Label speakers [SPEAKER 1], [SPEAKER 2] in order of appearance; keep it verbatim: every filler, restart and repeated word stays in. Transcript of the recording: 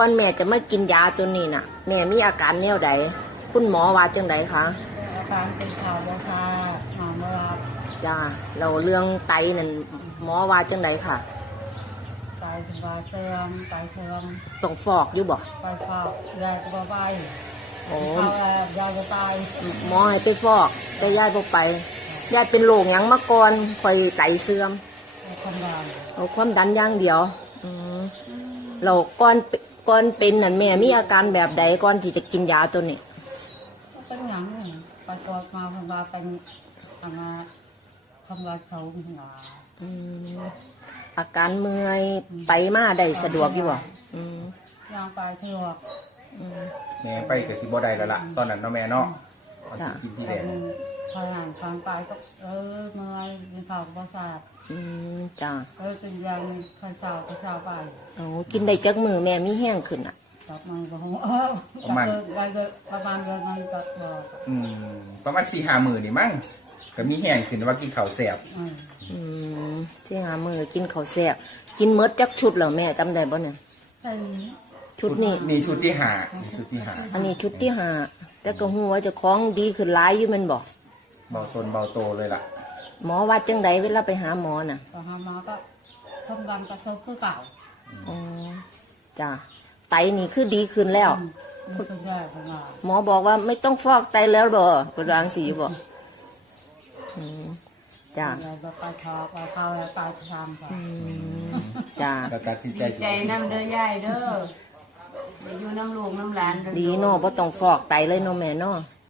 [SPEAKER 1] อนแม่จะมากินยาตัวนี้น่ะ แม่มีอาการแนวใดคุณหมอว่าจังไดคะ
[SPEAKER 2] อาการเป็นข่าวว่าค่ะนอนไม่หลับ
[SPEAKER 1] จ้าเราเรื่องไตนั่นหมอว่าจังไดค่ะ
[SPEAKER 2] ไตสบายเสื่อมไตเสื่อม
[SPEAKER 1] ต้องฟอกอยู่บ่
[SPEAKER 2] ไปเฝ้า ยายก็ไป
[SPEAKER 1] โอ้
[SPEAKER 2] เขายายจะตาย
[SPEAKER 1] หมอให้ไปฟอกแต่ยายบ่ไปยายเป็นโรคหยังมาก่อนค่อยไตเสื่อม
[SPEAKER 2] คนดัง
[SPEAKER 1] เอาความดันอย่างเดียวอืมเราก่อนก่อนเป็นนั่นแม่มีอาการแบบใดก่อนที่จะกินยาตัวนี้
[SPEAKER 2] เป็นอย่างนี้ไปตรวจมาคนว่าเป็นทำงานทำงานเขาทำงาน
[SPEAKER 1] อืมอาการเมื่อยไปมาได้สะดวกอยู่บ่อืม
[SPEAKER 2] ย่างไปเที่ยว
[SPEAKER 1] อืม
[SPEAKER 3] แม่ไปกับสิบ่ได้แล้วล่ะตอนนั้นเนาะแม่เนาะเอาสิกินที่แด
[SPEAKER 2] เป็น
[SPEAKER 3] ง
[SPEAKER 2] พยานทางไปก็เออเมื่อยมีข่าวประสาท
[SPEAKER 1] อืมจ้า
[SPEAKER 2] เออเป็นยาใครสาวใครสาวไป
[SPEAKER 1] โอ้กินได้จักมือแม่มีแห้งขึ้นอ่ะ
[SPEAKER 2] จับมันก็คงเออจับเกินได้เกินประมาณเดือนนึงก็บอก
[SPEAKER 3] อืมประมาณสี่ห้าหมื่นนี่มั้งก็มีแห้งขึ้นว่ากินข้าวแซ่บ
[SPEAKER 2] อืม
[SPEAKER 1] อืมที่หามือกินข้าวแซ่บกินเมดจักชุดเหรอแม่จำได้บ่เนี่ย
[SPEAKER 2] ใช่
[SPEAKER 1] ชุดนี้
[SPEAKER 3] นี่ชุดที่ห้านี่ชุดที่ห้า
[SPEAKER 1] อันนี้ชุดที่ห้าแต่ก็หัวาเจะคล้าของดีขึ้นหลายอยู่แมันบอก
[SPEAKER 3] เบาตนเบาโตเลยล่ะ
[SPEAKER 1] หมอว่าจังไดเวลาไปหาหมอน่ะ
[SPEAKER 2] พอหามาก็ทำกันกระเซิร์ฟคือเก่า
[SPEAKER 1] อ๋อจ้าไตนี่คือดีขึ้นแล้ว
[SPEAKER 2] มันเป็นแย่ของเรา
[SPEAKER 1] หมอบอกว่าไม่ต้องฟอกไตแล้วบ่กระดางสีบอกอืมจ้า
[SPEAKER 2] เราไปทอไปเข้าแล้วไปทำกัน
[SPEAKER 1] อืมจ้า
[SPEAKER 3] ก็ตัดสินใจ
[SPEAKER 4] ดีใจน้ำเด้อยายเด้อได้อยู่น้ำลูกน้ำหลานเด้อ
[SPEAKER 1] ดีเนาะบ่ต้องฟอกไตเลยเนาะแม่เนาะ